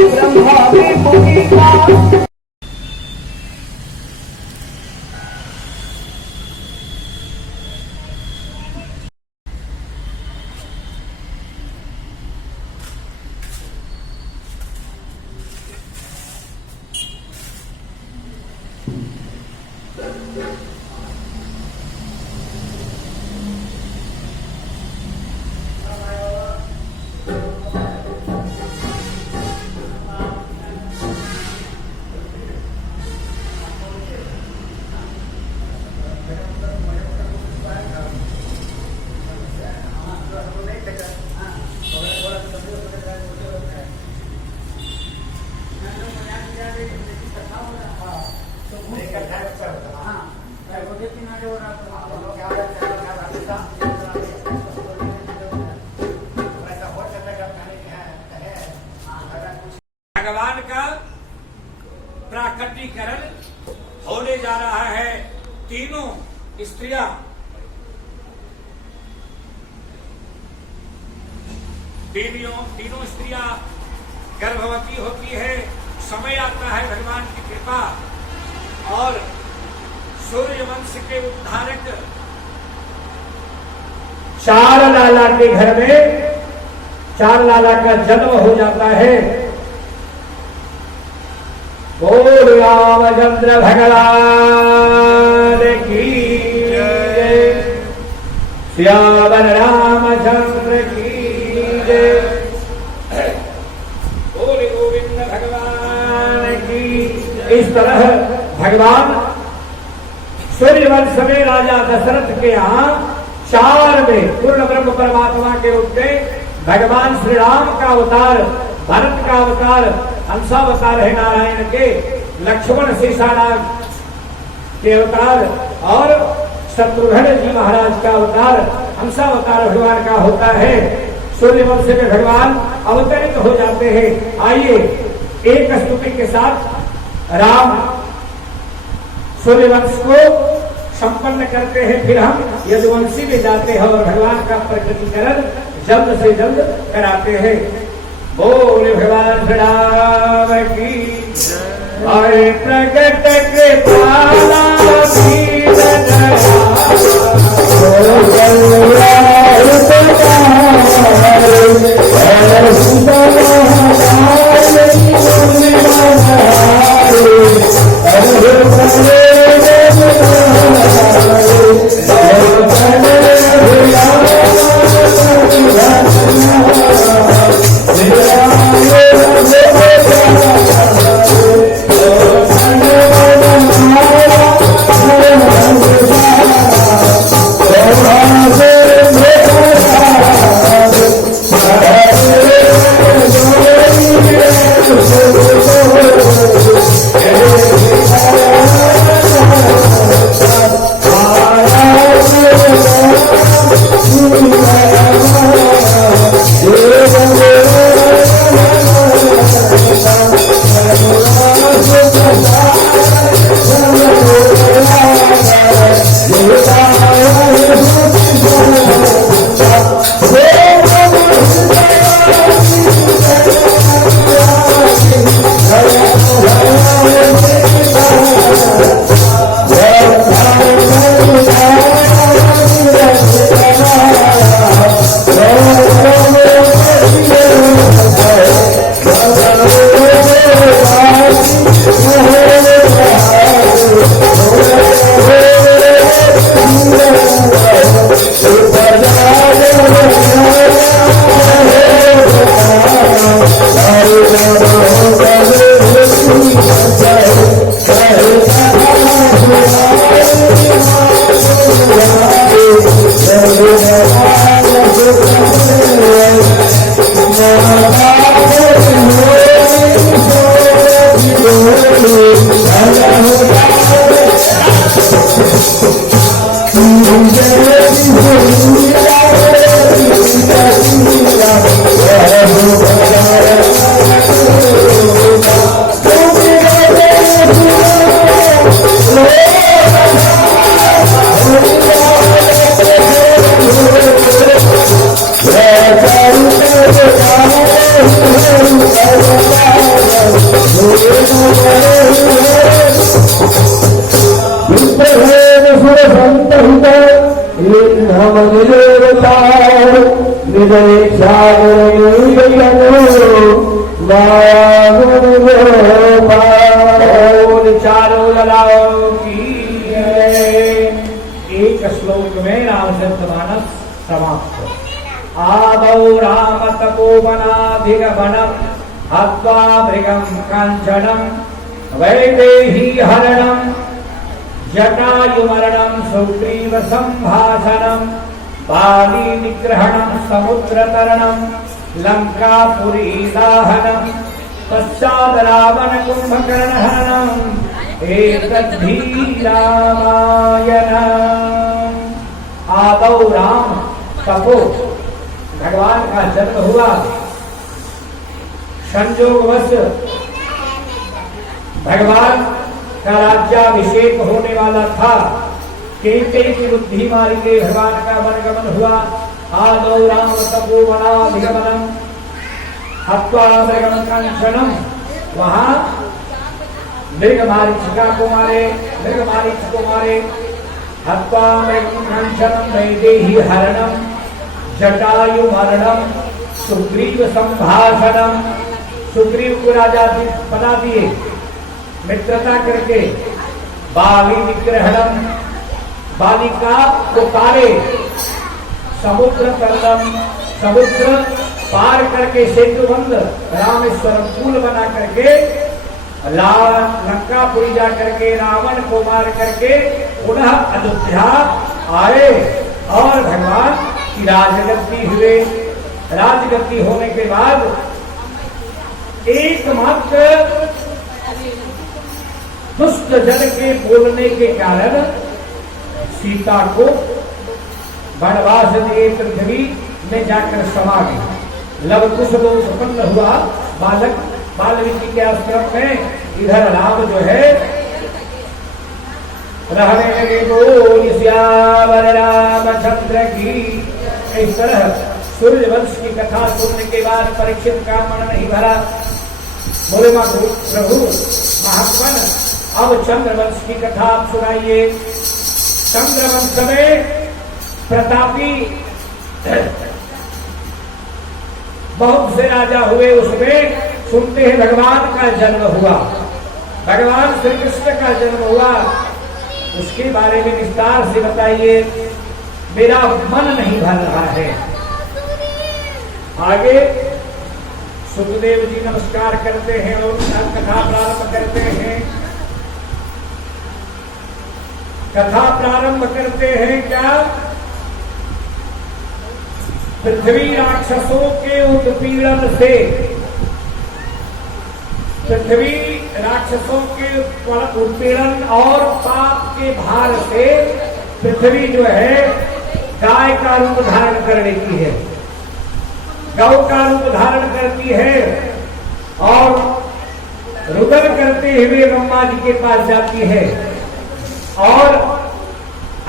ब्रह्मा भी मुनि का भगवान का प्राकटीकरण होने जा रहा है। तीनों स्त्रियां तीनों स्त्रियां गर्भवती होती है। समय आता है भगवान की कृपा और सूर्यवंश के उद्धारक चार लाला के घर में चार लाला का जन्म हो जाता है। बोल रामचंद्र भगवान की जय, श्यावर रामचंद्र की जय, बोल गोविंद भगवान की। इस तरह भगवान सूर्यवंश में राजा दशरथ के यहाँ चार में पूर्ण ब्रह्म परमात्मा के रूप में भगवान श्री राम का अवतार, भरत का अवतार, हंसावतार है नारायण के, लक्ष्मण सीसानाग के अवतार और शत्रुघ्न जी महाराज का अवतार हंसावतार भगवान का होता है। सूर्यवंश में भगवान अवतरित हो जाते हैं। आइए एक स्तुति के साथ राम सूर्यवंश को संपन्न करते हैं, फिर हम यदुवंशी में जाते हैं और भगवान का प्रकटीकरण जल्द से जल्द कराते हैं। बोल भगवान श्री राम की जय। प्रकट कृपाला देवतार विजय चारों ललाओं की एक श्लोक में रामचरितमानस समाप्त। आदौ राम तपोवनाधिगमनम् हत्वा मृगं काञ्चनं वैदेही हरणं जटायुमरणं सुग्रीव संभाषणं बाली निग्रहणं समुद्रतरणं लंकापुरी दाहनं पश्चात् रावण कुंभकर्ण हरणम् एतद्धि रामायणम्। आदौ राम तपो भगवान का जन्म हुआ, संयोगवश भगवान का राज्याभिषेक होने वाला था। केते की बुद्धि मारी के भगवान का वनगमन हुआ। आदौ राम तपोवनाधिगमनम् हत्वा मृगं काञ्चनं, वहां मृगमारीचिका को मारे, मृगमारीच को मारे। हत्वा मृगं काञ्चनं वैदेही हरणं जटायु मरणं सुग्रीव संभाषणं, सुग्रीव को राजा बना दिए मित्रता करके। बाली निग्रहणम, बालिका को तारे। समुद्र तरलम, समुद्र पार करके सेतुबंध रामेश्वरम पुल बना करके लंकापुरी जा करके रावण को मार करके पुनः अयोध्या आए और भगवान की राजगद्दी हुए। राजगद्दी होने के बाद एकमात्र दुष्ट जन के बोलने के कारण सीता को वनवास दिए, पृथ्वी में जाकर समा गई। लव कुश दोष उत्पन्न हुआ बालक वाल्मीकि के आश्रम में। इधर राम जो है रहने लगे बोल श्यावर रामचंद्र की। इस तरह सूर्य वंश की कथा सुनने के बाद परीक्षित का मन नहीं भरा। बोले प्रभु महात्मन, अब चंद्रवंश की कथा आप सुनाइए। चंद्रवंश में प्रतापी बहुत से राजा हुए, उसमें सुनते हैं भगवान का जन्म हुआ, भगवान श्री कृष्ण का जन्म हुआ। उसके बारे में विस्तार से बताइए, मेरा मन नहीं भर रहा है। आगे सुखदेव जी नमस्कार करते हैं और कथा प्रारंभ करते हैं। कथा प्रारंभ करते हैं क्या? पृथ्वी राक्षसों के उत्पीड़न से, पृथ्वी राक्षसों के उत्पीड़न और पाप के भार से पृथ्वी जो है गाय का रूप धारण कर लेती है, गौ का रूप धारण करती है और रुदन करते हुए ब्रह्मा जी के पास जाती है और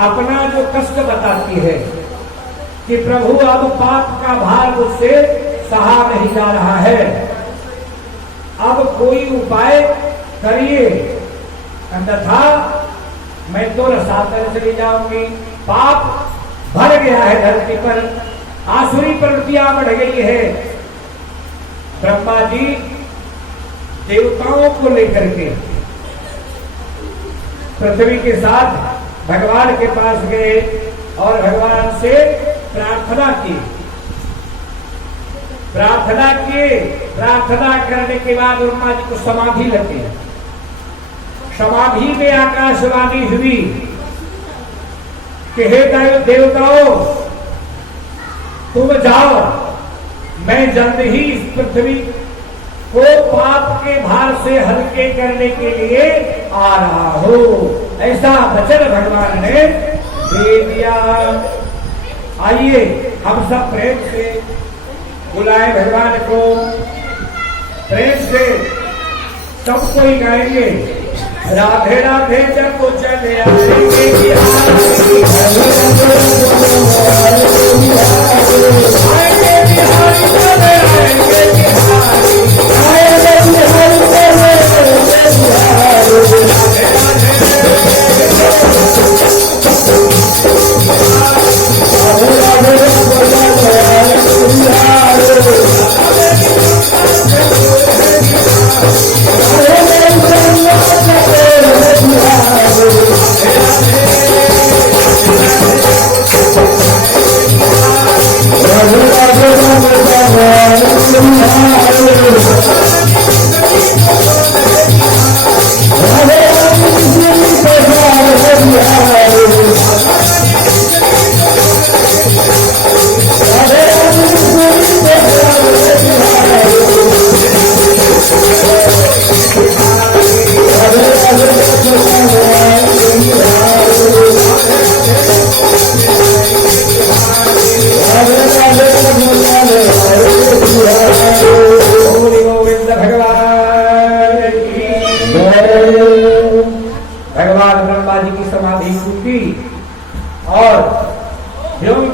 अपना जो कष्ट बताती है कि प्रभु अब पाप का भार मुझसे सहा नहीं जा रहा है, अब कोई उपाय करिए, अन्यथा मैं तो रसातल चली जाऊंगी। पाप भर गया है धरती पर, आसुरी प्रवृत्तियां बढ़ गई है। ब्रह्मा जी देवताओं को लेकर के पृथ्वी के साथ भगवान के पास गए और भगवान से प्रार्थना की। प्रार्थना करने के बाद ब्रह्मा जी को समाधि लगी। समाधि में आकाशवाणी हुई कि हे देवताओं, तुम जाओ, मैं जल्द ही इस पृथ्वी को पाप के भार से हल्के करने के लिए आ रहा हूं। ऐसा वचन भगवान ने दे दिया। आइए हम सब प्रेम से बुलाए भगवान को, प्रेम से सब कोई गाएंगे। राधे राधे जब को चले आएंगे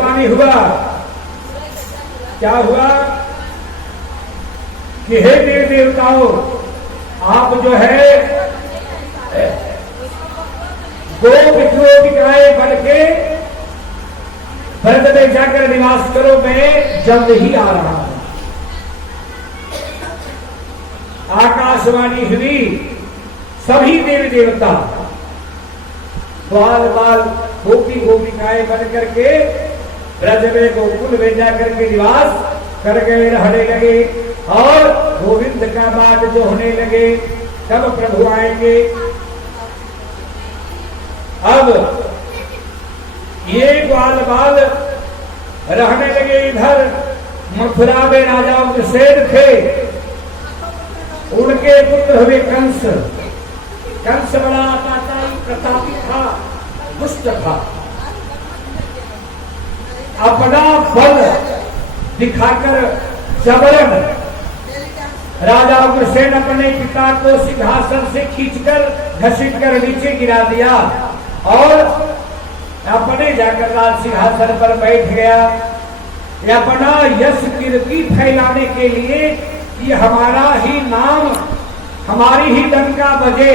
भविष्यवाणी हुआ। क्या हुआ कि हे देव देवताओं, आप जो है गोपिकाएं बन के भरत में जाकर निवास करो, मैं जल्द ही आ रहा हूं। आकाशवाणी हुई, सभी देवी देवता बाल बाल गोपिकाएं बन करके ब्रज में गोकुल में जाकर के निवास कर गए, रहने लगे। और गोविंद का बात जो होने लगे, कब प्रभु आएंगे। अब ये बाल बाल रहने लगे। इधर मथुरा में राजा उग्रसेन थे, उनके पुत्र हुए कंस। कंस बड़ा प्रतापी था, दुष्ट था। अपना बल दिखाकर जबरन राजा उग्रसेन अपने पिता को सिंहासन से खींचकर घसीटकर नीचे गिरा दिया और अपने जाकर राज सिंहासन पर बैठ गया। अपना यश कीर्ति फैलाने के लिए कि हमारा ही नाम, हमारी ही डंका बजे,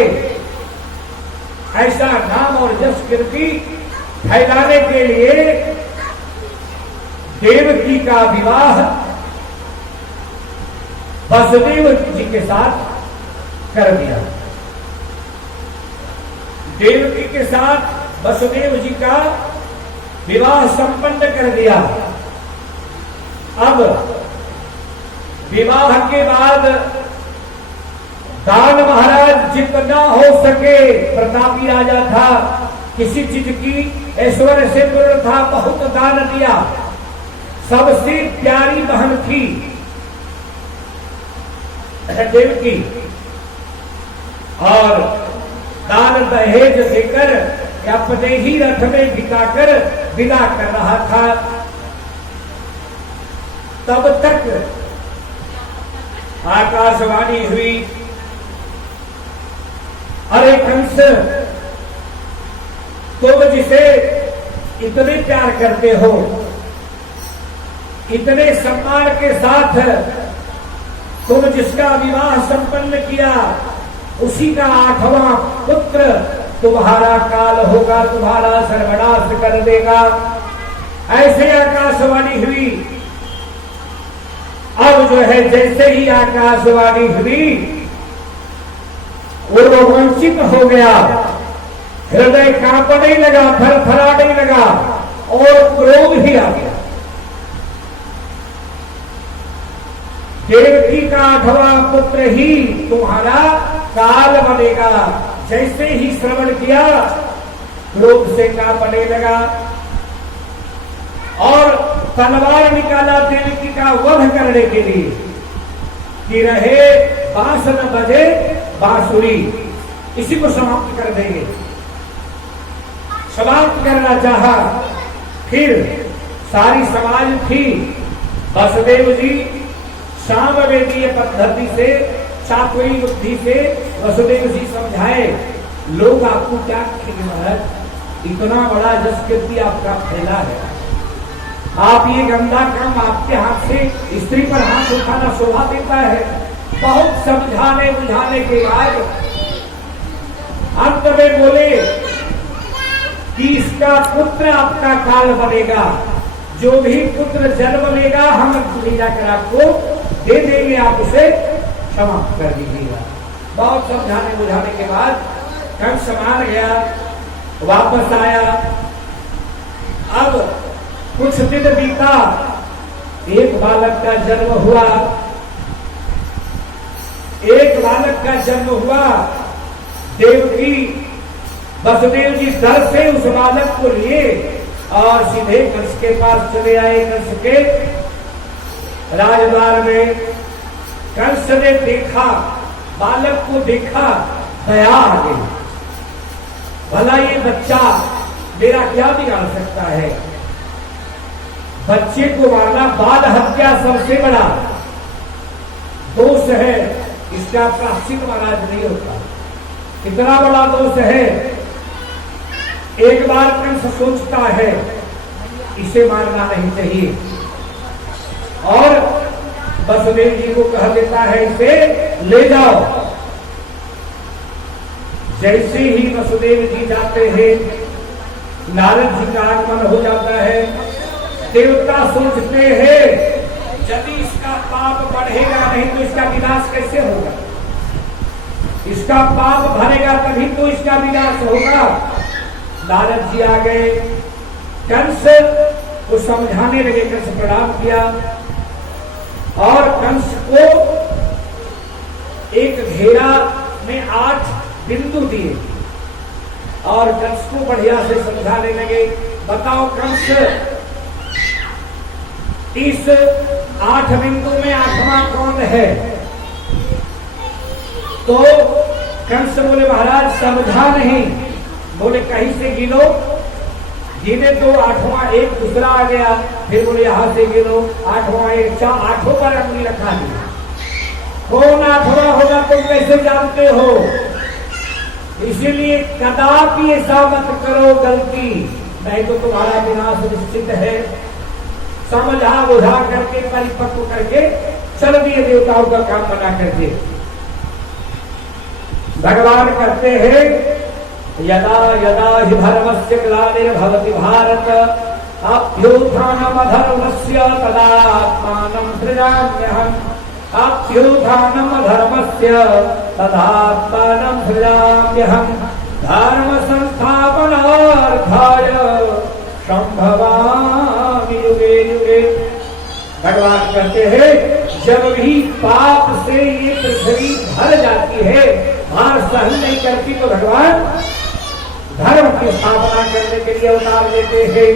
ऐसा नाम और यश कीर्ति फैलाने के लिए देवकी का विवाह वसुदेव जी के साथ कर दिया। देवकी के साथ वसुदेव जी का विवाह संपन्न कर दिया। अब विवाह के बाद दान महाराज जितना हो सके, प्रतापी राजा था, किसी चीज की ऐश्वर्य से पूर्ण था, बहुत दान दिया। सबसे प्यारी बहन थी देवकी, और दान दहेज देकर अपने ही रथ में बिताकर विदा कर रहा था। तब तक आकाशवाणी हुई, अरे कंस, तुम जिसे इतने प्यार करते हो, इतने सम्मान के साथ तुम जिसका विवाह संपन्न किया, उसी का 8वां पुत्र तुम्हारा काल होगा, तुम्हारा सर्वनाश कर देगा। ऐसे आकाशवाणी हुई। अब जो है जैसे ही आकाशवाणी हुई, वो रोमांचित हो गया, हृदय कांपने लगा, थरथराने लगा और क्रोध ही आ गया। देवकी का 8वां पुत्र ही तुम्हारा काल बनेगा। जैसे ही श्रवण किया, क्रोध से कांपने लगा और तलवार निकाला देवकी का वध करने के लिए कि रहे बांस न बजे बांसुरी, इसी को समाप्त कर देंगे। समाप्त करना चाहा। फिर सारी समाज थी, वसुदेव जी सामवेदीय पद्धति से, चातुरी बुद्धि से वसुदेव जी समझाए, लोग आपको क्या कहेंगे महाराज, इतना बड़ा जस कीर्ति आपका फैला है, आप ये गंदा काम, आपके हाथ से स्त्री पर हाथ उठाना शोभा देता है। बहुत समझाने बुझाने के बाद अंत में बोले कि इसका पुत्र आपका काल बनेगा, जो भी पुत्र जन्म लेगा हम ले जाकर आपको दे देंगे, आप उसे क्षमा कर दीजिएगा। बहुत समझाने बुझाने के बाद कंस मान गया, वापस आया। अब कुछ दिन बीता, एक बालक का जन्म हुआ। एक बालक का जन्म हुआ। देवकी वसुदेव जी डर से उस बालक को लिए और सीधे कंस के पास चले आए। कंस के राजद्वार में कंस ने देखा, बालक को देखा, दया आ गई। भला ये बच्चा मेरा क्या बिगाड़ सकता है? बच्चे को मारना बाल हत्या सबसे बड़ा दोष है, इसका प्रायश्चित महाराज नहीं होता। इतना बड़ा दोष है। एक बार कंस सोचता है, इसे मारना नहीं चाहिए। और वसुदेव जी को कह देता है इसे ले जाओ। जैसे ही वसुदेव जी जाते हैं नारद जी का आगमन हो जाता है। देवता सोचते हैं यदि इसका पाप बढ़ेगा नहीं तो इसका विनाश कैसे होगा, इसका पाप भरेगा तभी तो इसका विनाश होगा। नारद जी आ गए, कंस को समझाने लगे। कंस प्रणाम किया और कंस को एक घेरा में 8 बिंदु दिए और कंस को बढ़िया से समझाने लगे। बताओ कंस, इस 8 बिंदु में 8वां कौन है? तो कंस बोले महाराज समझा नहीं। बोले कहीं से गिनो। गिने तो 8वां एक दूसरा आ गया। फिर बोले यहां से गिनो 8वां एक, 8 पर अंगुली रखा दिया। कौन 8वां होगा तुम कैसे जानते हो? इसीलिए कदापि ऐसा मत करो गलती, नहीं तो तुम्हारा विनाश निश्चित है। समझा बुझा करके परिपक्व करके चल दिए, देवताओं का काम बना करके। भगवान कहते हैं यदा यदा हि धर्मस्य ग्लानिर्भवति भारत अभ्युत्थानम् अधर्मस्य तदात्मानं सृजाम्यहम्। अभ्युत्थानम् अधर्मस्य तदात्मानं सृजाम्यहम्। धर्म संस्थापनार्थाय संभवामि युगे युगे। भगवान कहते हैं जब भी पाप से ये पृथ्वी भर जाती है, भार सहन नहीं करती, तो भगवान धर्म की स्थापना करने के लिए अवतार लेते हैं।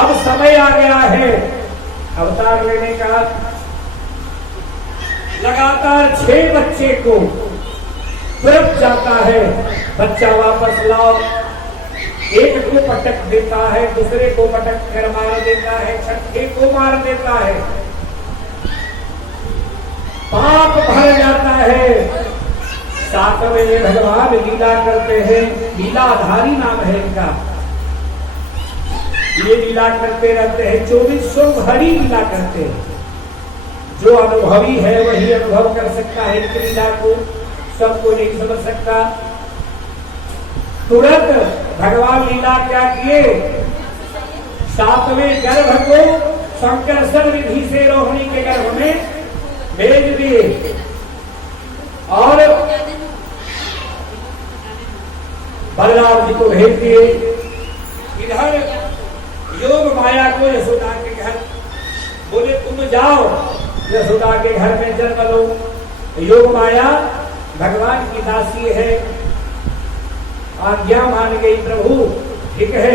अब समय आ गया है अवतार लेने का। लगातार 6 बच्चे को तुरंत जाता है, बच्चा वापस लाओ। एक को पटक देता है, दूसरे को पटक कर मार देता है, छठे को मार देता है। पाप भर जाता है। 7वें में भगवान लीला करते हैं। लीलाधारी नाम है इनका। ये लीला करते रहते हैं, 2400 घड़ी लीला करते हैं। जो अनुभवी है वही अनुभव कर सकता है इनकी लीला को, सबको नहीं समझ सकता। तुरंत भगवान लीला क्या किए, 7वें गर्भ को संकर्षण विधि से रोहिणी के गर्भ में भेज दिए और बलराम जी को भेज दिए। इधर योग माया को यशोदा के घर बोले तुम जाओ यशोदा के घर में जन्म लो। योग माया भगवान की दासी है, आज्ञा मान गई। प्रभु ठीक है,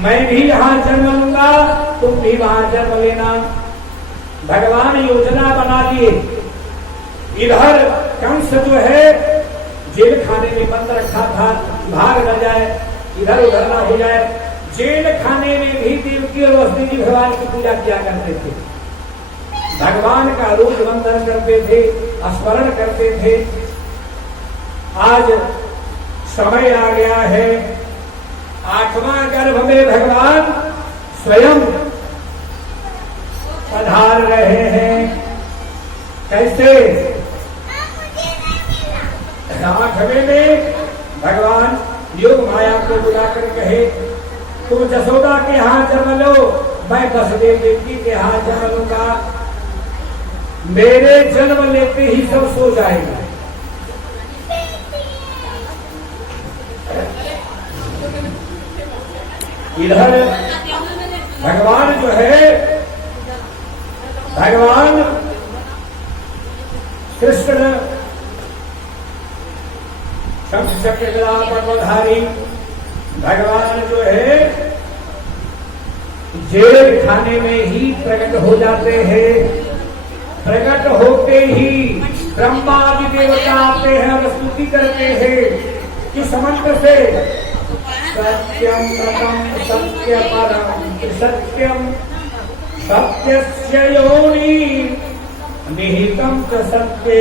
मैं भी यहाँ जन्म लूंगा, तुम भी वहां जन्म लेना। भगवान योजना बना लिए। इधर कंस जो है जेल खाने में बंद रखा था, भाग न जाए, इधर उधर ना हो जाए। जेल खाने में भी देवकी और वसुदेव जी भगवान की पूजा किया करते थे। भगवान का रोज वंदन करते थे, स्मरण करते थे। आज समय आ गया है, 8वां गर्भ में भगवान स्वयं पधार रहे हैं। कैसे? 8वें में भगवान योग माया को बुलाकर कहे तुम जसोदा के यहाँ जन्म लो, मैं वसुदेव देवकी के यहाँ जन्म लूंगा। मेरे जन्म लेते ही सब सो जाएगा। इधर भगवान जो है, भगवान कृष्ण शंख चक्र गदा पद्मधारी भगवान जो है जेल खाने में ही प्रकट हो जाते हैं। प्रकट होते ही ब्रह्मादि देवता आते हैं और स्तुति करते हैं किस मंत्र से? सत्यम प्रथम सत्य परम सत्यम सत्यस्य योनि निहितम च सत्ये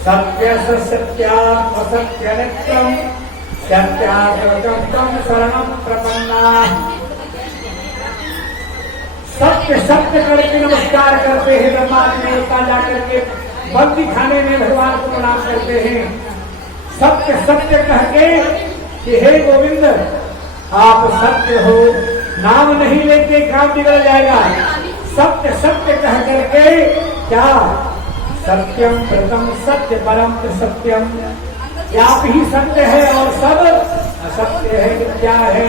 सत्यस्य सत्यात् असत्यनित्यं सत्याग्रगं तं शरणं प्रपन्ना। सत्य सत्य करके नमस्कार करते हैं। ब्रह्मा जी देवता जाकर के बंदी खाने में भगवान को प्रणाम करते हैं। सत्य सत्य कह के कि हे गोविंद आप सत्य हो, नाम नहीं लेते काम बिगड़ जाएगा। सत्य सत्य कह करके क्या सत्यम प्रथम सत्य परम सत्यम, आप ही सत्य है और सब असत्य है, मिथ्या है।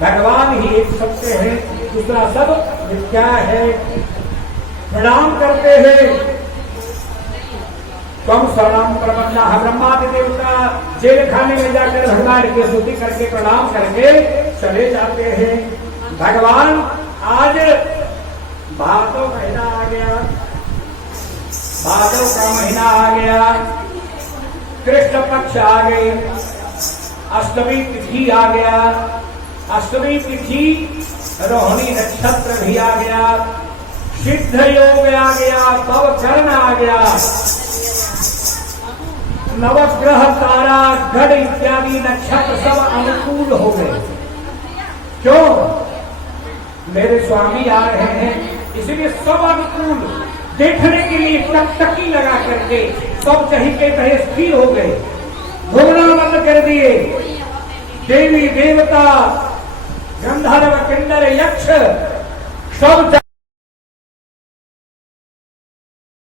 भगवान ही एक सत्य है, दूसरा सब मिथ्या है। प्रणाम करते हैं। कम शरणम प्रपन्ना, ब्रह्मादि देवता जेल खाने में जाकर भगवान की स्तुति करके प्रणाम करके चले जाते हैं। भगवान आज भादव महीना आ गया, भादव का महीना आ गया, कृष्ण पक्ष आ गई, अष्टमी तिथि आ गया। अष्टमी तिथि रोहिणी नक्षत्र भी आ गया, सिद्ध योग आ गया, पवकरण आ गया, नवग्रह तारा गढ़ इत्यादि नक्षत्र सब अनुकूल हो गए। क्यों? मेरे स्वामी आ रहे हैं, इसलिए सब अनुकूल देखने के लिए टकटकी लगा करके सब कहीं के कहीं स्थिर हो गए, घूमना बंद कर दिए। देवी देवता गंधर्व किन्नर यक्ष सब